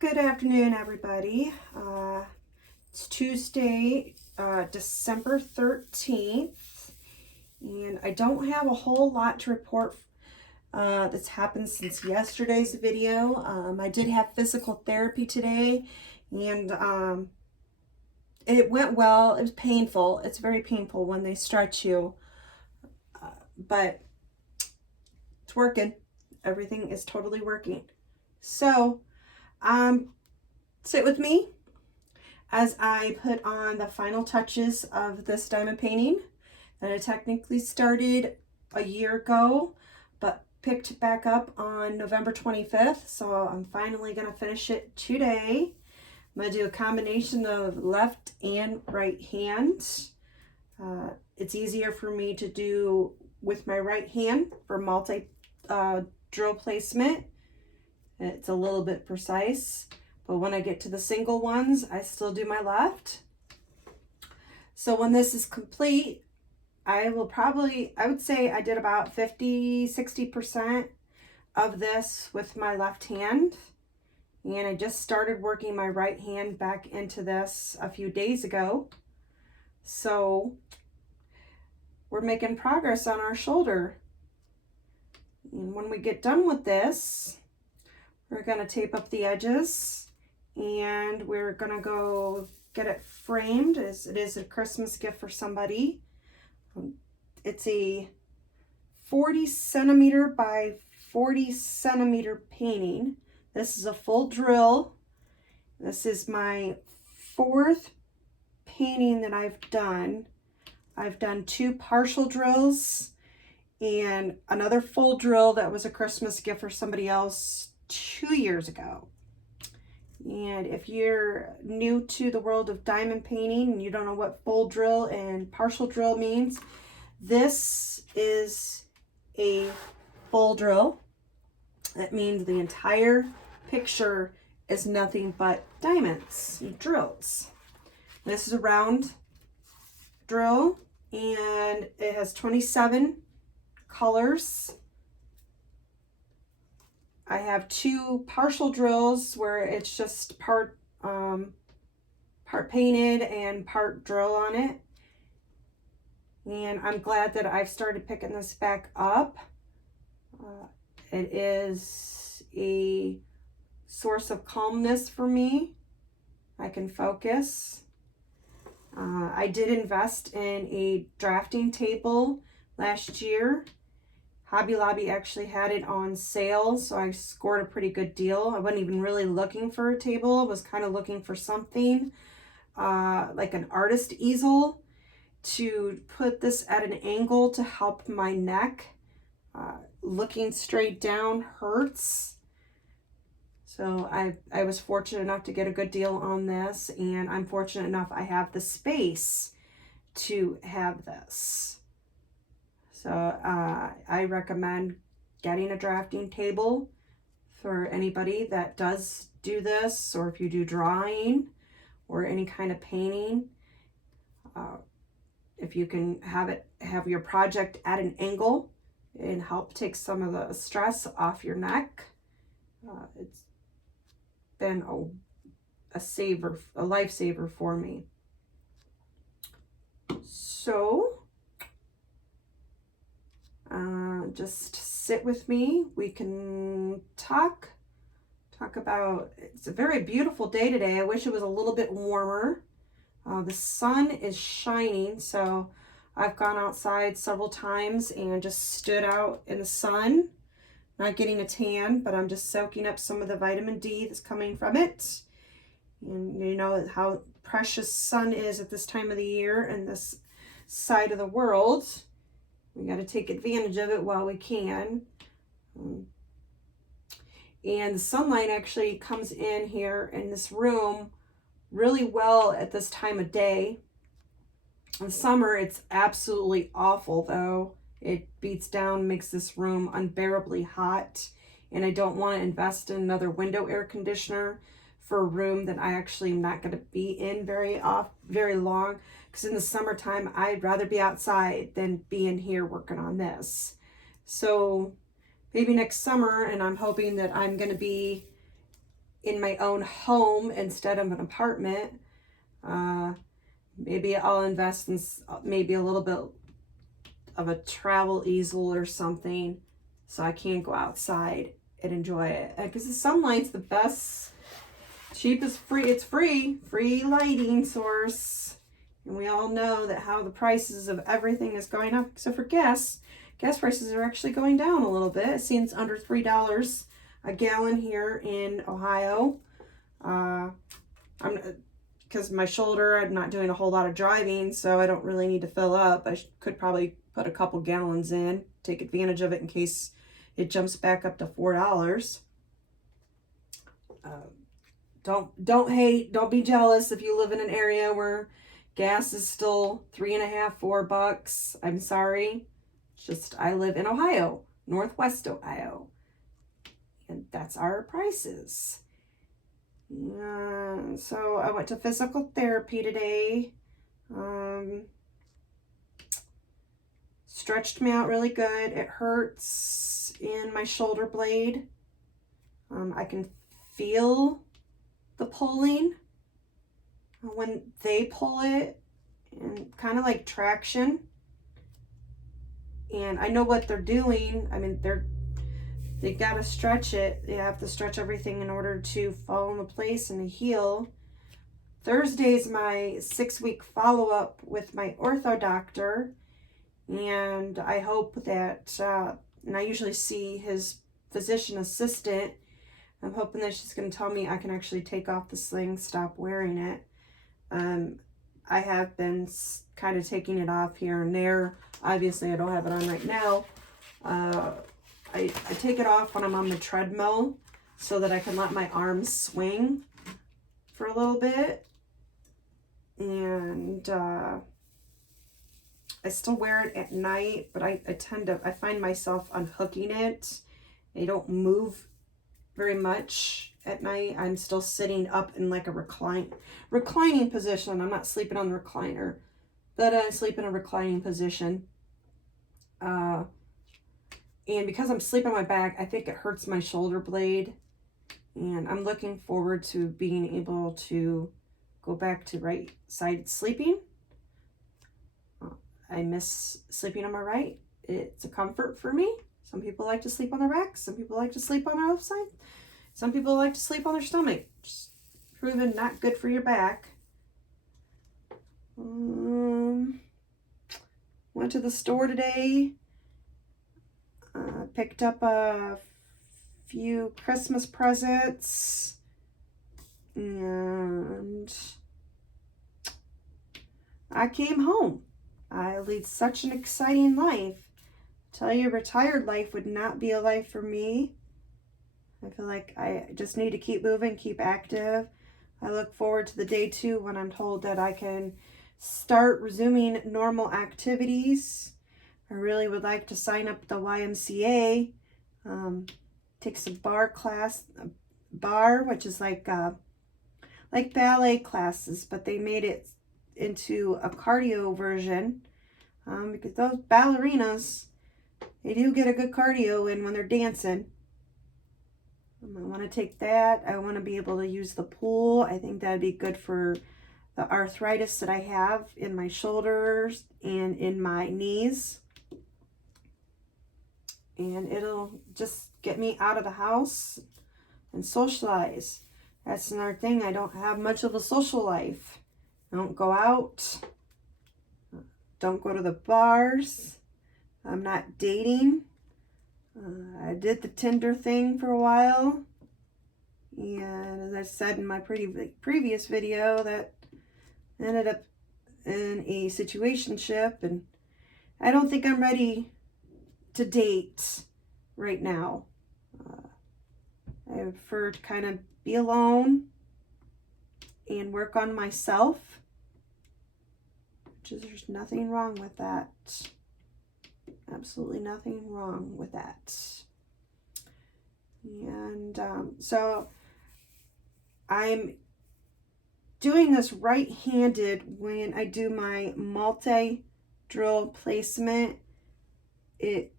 Good afternoon, everybody. It's Tuesday, December 13th, and I don't have a whole lot to report that's happened since yesterday's video. I did have physical therapy today, and it went well. It was painful. It's very painful when they stretch you, but it's working. Everything is totally working. So, sit with me as I put on the final touches of this diamond painting that I technically started a year ago, but picked back up on November 25th. So I'm finally gonna finish it today. I'm gonna do a combination of left and right hand. It's easier for me to do with my right hand for multi drill placement. It's a little bit precise, but when I get to the single ones, I still do my left. So when this is complete, I would say I did about 50-60% of this with my left hand. And I just started working my right hand back into this a few days ago. So we're making progress on our shoulder. And when we get done with this, we're going to tape up the edges and we're going to go get it framed as it is a Christmas gift for somebody. It's a 40 centimeter by 40 centimeter painting. This is a full drill. This is my fourth painting that I've done. I've done 2 partial drills and another full drill that was a Christmas gift for somebody else 2 years ago. And if you're new to the world of diamond painting and you don't know what full drill and partial drill means, this is a full drill. That means the entire picture is nothing but diamonds and drills. This is a round drill and it has 27 colors. I have 2 partial drills where it's just part painted and part drill on it. And I'm glad that I've started picking this back up. It is a source of calmness for me. I can focus. I did invest in a drafting table last year. Hobby Lobby actually had it on sale, so I scored a pretty good deal. I wasn't even really looking for a table. I was kind of looking for something like an artist easel to put this at an angle to help my neck. Looking straight down hurts. So I was fortunate enough to get a good deal on this, and I'm fortunate enough I have the space to have this. So I recommend getting a drafting table for anybody that does do this, or if you do drawing or any kind of painting. If you can have your project at an angle and help take some of the stress off your neck, it's been a lifesaver for me. So just sit with me. We can talk about, it's a very beautiful day today. I wish it was a little bit warmer. The sun is shining, so I've gone outside several times and just stood out in the sun, not getting a tan, but I'm just soaking up some of the vitamin D that's coming from it. And you know how precious sun is at this time of the year in this side of the world. We got to take advantage of it while we can. And the sunlight actually comes in here in this room really well at this time of day. In summer, it's absolutely awful though. It beats down, makes this room unbearably hot. And I don't want to invest in another window air conditioner for a room that I actually am not going to be in very long. Because in the summertime, I'd rather be outside than be in here working on this. So maybe next summer, and I'm hoping that I'm going to be in my own home instead of an apartment. Maybe I'll invest in maybe a little bit of a travel easel or something so I can go outside and enjoy it. Because the sunlight's the best, cheapest, it's free lighting source. And we all know that how the prices of everything is going up, except for gas. Gas prices are actually going down a little bit. It seems under $3 a gallon here in Ohio. Because my shoulder, I'm not doing a whole lot of driving, so I don't really need to fill up. I could probably put a couple gallons in, take advantage of it in case it jumps back up to $4. Don't be jealous if you live in an area where gas is still $3.50, $4. I'm sorry. It's just, I live in Ohio, Northwest Ohio, and that's our prices. So I went to physical therapy today. Stretched me out really good. It hurts in my shoulder blade. I can feel the pulling when they pull it, and kind of like traction. And I know what they're doing. I mean, they gotta stretch it. They have to stretch everything in order to fall into place and to heal. Thursday's my 6-week follow-up with my ortho doctor, and I hope that, and I usually see his physician assistant. I'm hoping that she's going to tell me I can actually take off the sling, stop wearing it. I have been kind of taking it off here and there. Obviously, I don't have it on right now. I take it off when I'm on the treadmill so that I can let my arms swing for a little bit. And I still wear it at night, but I find myself unhooking it. I don't move very much at night. I'm still sitting up in like a reclining position. I'm not sleeping on the recliner, but I sleep in a reclining position. And because I'm sleeping on my back, I think it hurts my shoulder blade. And I'm looking forward to being able to go back to right side sleeping. I miss sleeping on my right. It's a comfort for me. Some people like to sleep on their back. Some people like to sleep on their left side. Some people like to sleep on their stomach. Just proven not good for your back. Went to the store today. Picked up a few Christmas presents. And I came home. I lead such an exciting life. I tell you, retired life would not be a life for me. I feel like I just need to keep moving, keep active. I look forward to the day 2 when I'm told that I can start resuming normal activities. I really would like to sign up at the YMCA. Take some barre class, which is like ballet classes, but they made it into a cardio version, because those ballerinas, they do get a good cardio in when they're dancing. I want to take that. I want to be able to use the pool. I think that'd be good for the arthritis that I have in my shoulders and in my knees. And it'll just get me out of the house and socialize. That's another thing. I don't have much of a social life. I don't go out. Don't go to the bars. I'm not dating. I did the Tinder thing for a while. And as I said in my previous video, that ended up in a situationship. And I don't think I'm ready to date right now. I prefer to kind of be alone and work on myself, which is, there's nothing wrong with that. Absolutely nothing wrong with that. And so I'm doing this right-handed when I do my multi-drill placement. It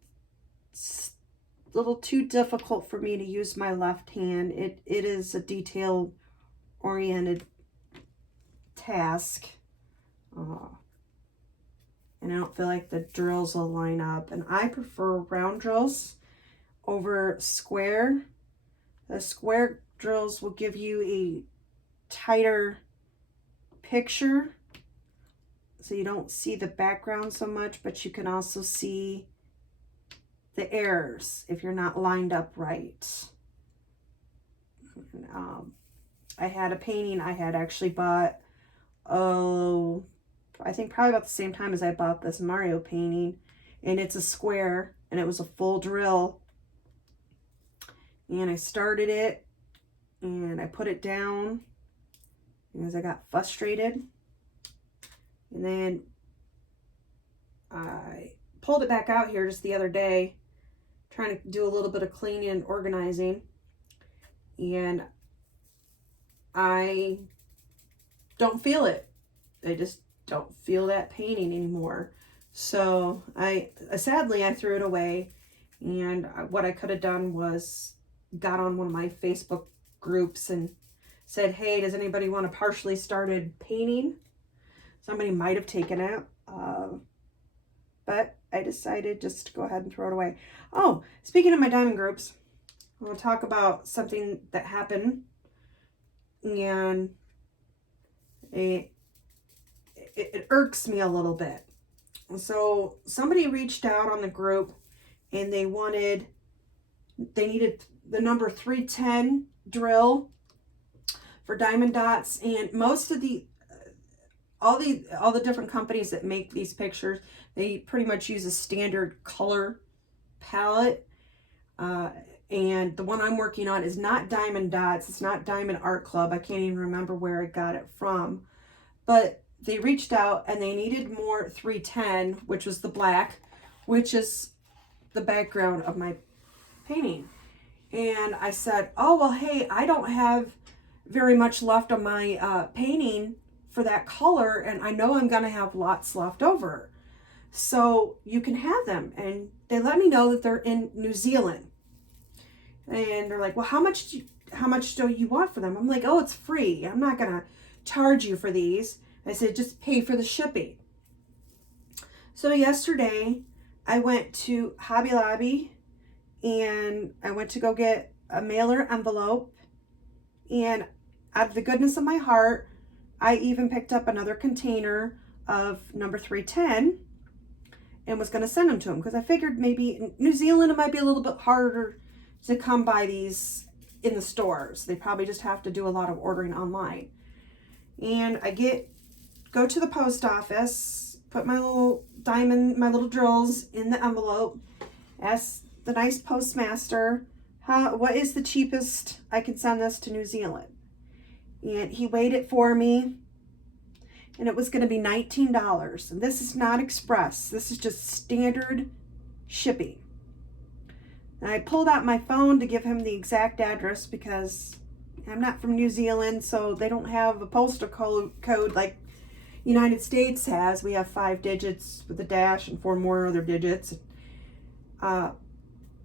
little too difficult for me to use my left hand. It is a detail-oriented task. And I don't feel like the drills will line up. And I prefer round drills over square. The square drills will give you a tighter picture, so you don't see the background so much, but you can also see the errors if you're not lined up right. I had a painting I had actually bought, I think probably about the same time as I bought this Mario painting, and it's a square, and it was a full drill. And I started it, and I put it down as I got frustrated. And then I pulled it back out here just the other day, trying to do a little bit of cleaning and organizing. And I don't feel it. I just don't feel that painting anymore. So sadly I threw it away. And what I could have done was got on one of my Facebook groups and said, hey, does anybody want a partially started painting? Somebody might have taken it, but I decided just to go ahead and throw it away. Oh, speaking of my diamond groups, I want to talk about something that happened, and it irks me a little bit. So somebody reached out on the group, and they needed the number 310 drill for diamond dots, and most of all the different companies that make these pictures, they pretty much use a standard color palette. And the one I'm working on is not Diamond Dots. It's not Diamond Art Club. I can't even remember where I got it from. But they reached out and they needed more 310, which was the black, which is the background of my painting. And I said, oh, well, hey, I don't have very much left on my painting for that color, and I know I'm going to have lots left over. So you can have them. And they let me know that they're in New Zealand. And they're like, well, how much do you want for them? I'm like, oh, it's free. I'm not going to charge you for these. I said, just pay for the shipping. So yesterday I went to Hobby Lobby and I went to go get a mailer envelope, and out of the goodness of my heart, I even picked up another container of number 310 and was going to send them to them, because I figured maybe in New Zealand it might be a little bit harder to come by these in the stores. They probably just have to do a lot of ordering online. And I go to the post office, put my little drills in the envelope, ask the nice postmaster, what is the cheapest I can send this to New Zealand? And he weighed it for me, and it was going to be $19. And this is not express. This is just standard shipping. And I pulled out my phone to give him the exact address, because I'm not from New Zealand, so they don't have a postal code like United States has. We have 5 digits with a dash and 4 more other digits.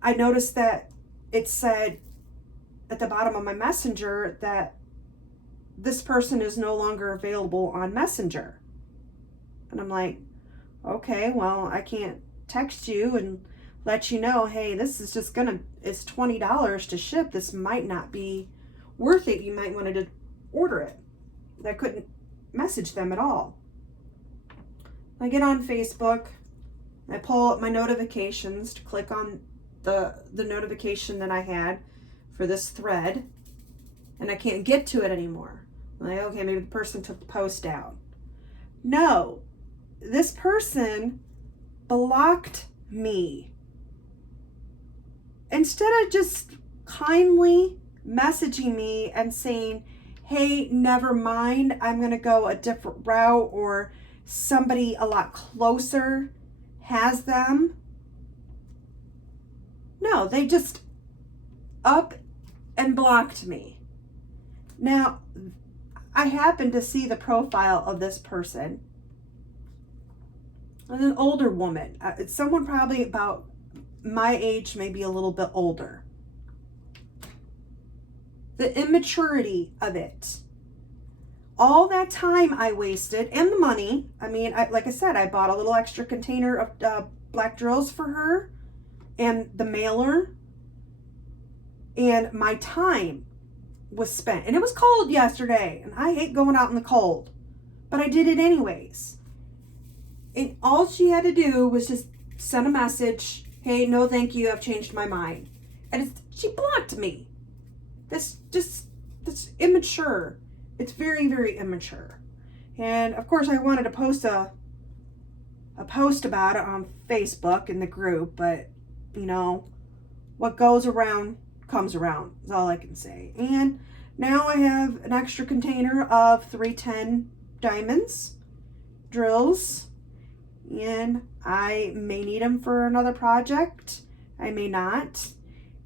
I noticed that it said at the bottom of my messenger that this person is no longer available on Messenger. And I'm like, okay, well, I can't text you and let you know, hey, this is just it's $20 to ship. This might not be worth it. You might want to order it. I couldn't message them at all. I get on Facebook. I pull up my notifications to click on the notification that I had for this thread, and I can't get to it anymore. I'm like, okay, maybe the person took the post down. No, this person blocked me. Instead of just kindly messaging me and saying, hey, never mind, I'm going to go a different route, or somebody a lot closer has them. No, they just up and blocked me. Now, I happened to see the profile of this person. An older woman, someone probably about my age, maybe a little bit older. The immaturity of it. All that time I wasted and the money. I mean, like I said, I bought a little extra container of black drills for her and the mailer. And my time was spent. And it was cold yesterday. And I hate going out in the cold. But I did it anyways. And all she had to do was just send a message. Hey, no thank you. I've changed my mind. And she blocked me. That's immature. It's very, very immature. And of course I wanted to post a post about it on Facebook in the group, but you know, what goes around comes around is all I can say. And now I have an extra container of 310 diamonds, drills, and I may need them for another project. I may not.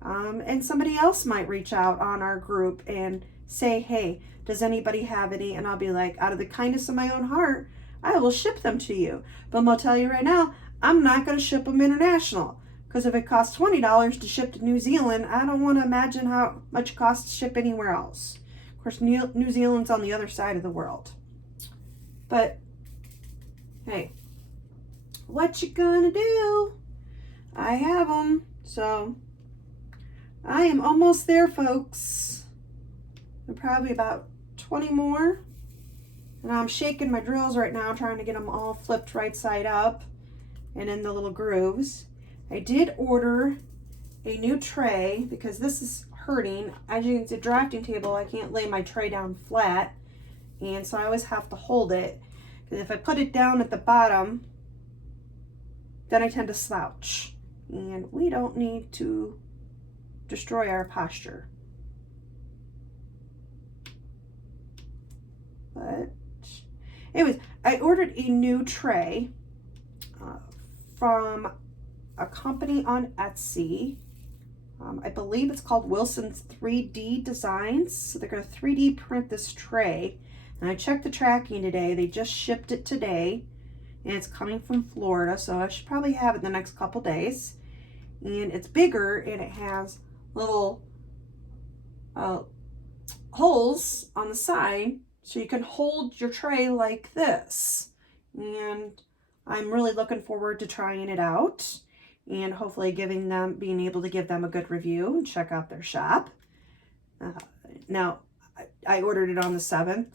And somebody else might reach out on our group and say, hey, does anybody have any? And I'll be like, out of the kindness of my own heart, I will ship them to you. But I'm going to tell you right now, I'm not going to ship them international. Because if it costs $20 to ship to New Zealand, I don't want to imagine how much it costs to ship anywhere else. Of course, New Zealand's on the other side of the world. But, hey, what you gonna do? I have them. So, I am almost there, folks. I'm probably about 20 more. And I'm shaking my drills right now, trying to get them all flipped right side up and in the little grooves. I did order a new tray because this is hurting. As you can see, drafting table, I can't lay my tray down flat. And so I always have to hold it. Because if I put it down at the bottom, then I tend to slouch. And we don't need to destroy our posture. But anyways, I ordered a new tray from a company on Etsy. I believe it's called Wilson's 3D Designs. So they're going to 3D print this tray. And I checked the tracking today. They just shipped it today. And it's coming from Florida. So I should probably have it in the next couple days. And it's bigger and it has little holes on the side. So you can hold your tray like this. And I'm really looking forward to trying it out. And hopefully being able to give them a good review and check out their shop. Now, I ordered it on the 7th,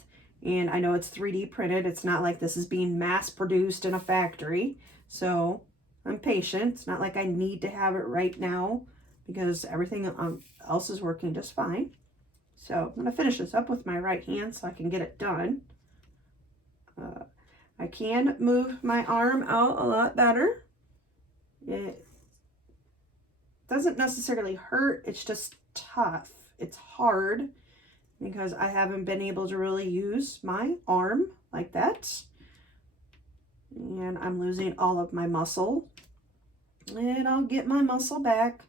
and I know it's 3D printed. It's not like this is being mass produced in a factory. So I'm patient. It's not like I need to have it right now because everything else is working just fine. So I'm going to finish this up with my right hand so I can get it done. I can move my arm out a lot better. It doesn't necessarily hurt, it's just tough. It's hard because I haven't been able to really use my arm like that. And I'm losing all of my muscle. And I'll get my muscle back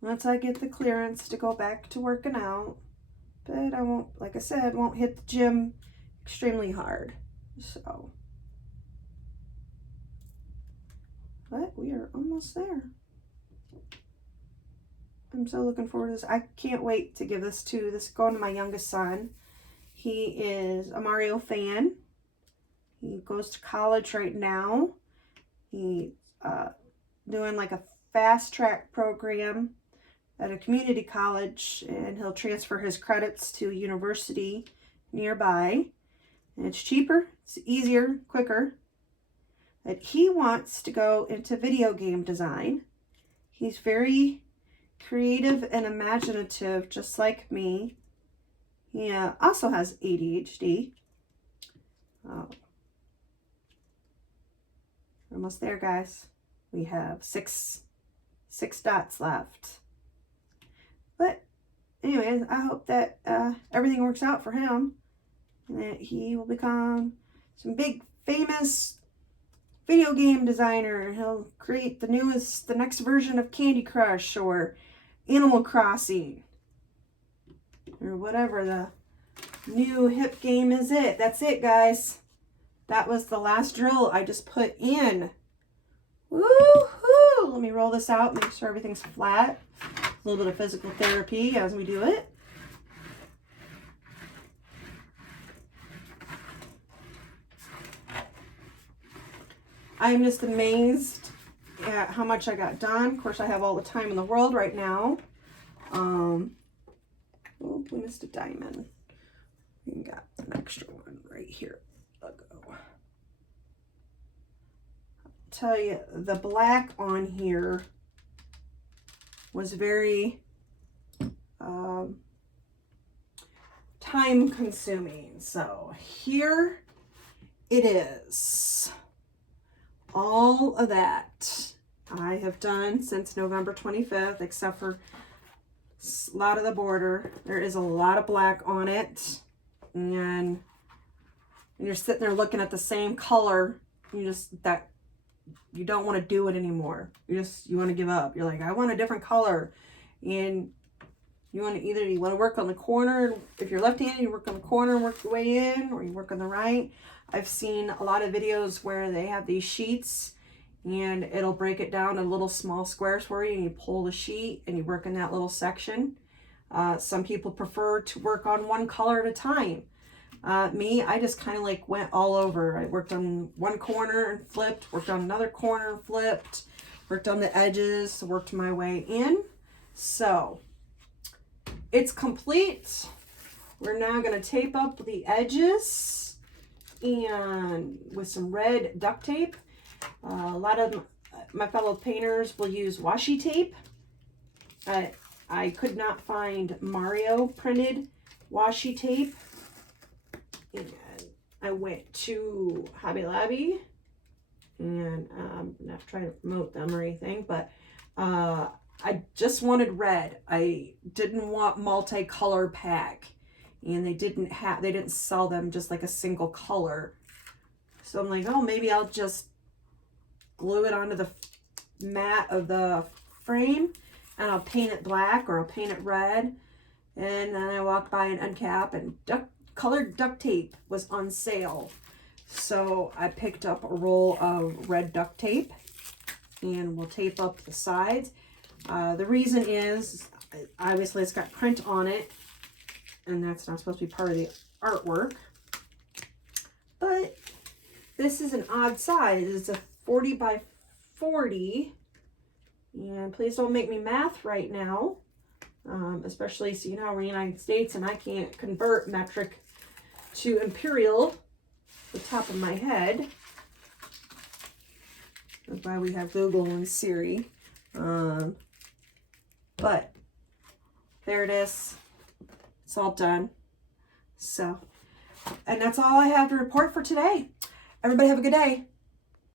once I get the clearance to go back to working out. But I won't, like I said, won't hit the gym extremely hard. So. But we are almost there. I'm so looking forward to this. I can't wait to give this going to my youngest son. He is a Mario fan. He goes to college right now. He's doing like a fast track program at a community college, and he'll transfer his credits to a university nearby. And it's cheaper, it's easier, quicker. But he wants to go into video game design. He's very creative and imaginative, just like me. He also has ADHD. Almost there, guys. We have six dots left. But anyways, I hope that everything works out for him, and that he will become some big famous video game designer. He'll create the next version of Candy Crush or Animal Crossing or whatever the new hip game is. That's it, guys. That was the last drill I just put in Woohoo! Let me roll this out, make sure everything's flat. A little bit of physical therapy as we do it. I'm just amazed at how much I got done. Of course, I have all the time in the world right now. Oh, we missed a diamond. We got an extra one right here. I'll go. I'll tell you, the black on here was very time consuming. So here it is. All of that I have done since November 25th, except for a lot of the border. There is a lot of black on it, and you're sitting there looking at the same color. You don't want to do it anymore. You want to give up. You're like, I want a different color, and you want to work on the corner. If you're left-handed, you work on the corner and work your way in, or you work on the right. I've seen a lot of videos where they have these sheets and it'll break it down in little small squares for you, and you pull the sheet and you work in that little section. Some people prefer to work on one color at a time. Me, I just kind of like went all over. I worked on one corner and flipped, worked on another corner and flipped, worked on the edges, worked my way in. So it's complete. We're now going to tape up the edges and with some red duct tape. A lot of my fellow painters will use washi tape. I could not find Mario printed washi tape, and I went to Hobby Lobby, and I'm not trying to promote them or anything, but I just wanted red. I didn't want multicolor pack. And they didn't sell them just like a single color. So I'm like, oh, maybe I'll just glue it onto the mat of the frame and I'll paint it black or I'll paint it red. And then I walked by an end cap and colored duct tape was on sale. So I picked up a roll of red duct tape and we'll tape up the sides. The reason is, obviously it's got print on it, and that's not supposed to be part of the artwork. But this is an odd size. It's a 40 by 40. And please don't make me math right now. Especially, so you know, we're in the United States and I can't convert metric to imperial the top of my head. That's why we have Google and Siri. But there it is. It's all done. So, and that's all I have to report for today. Everybody have a good day.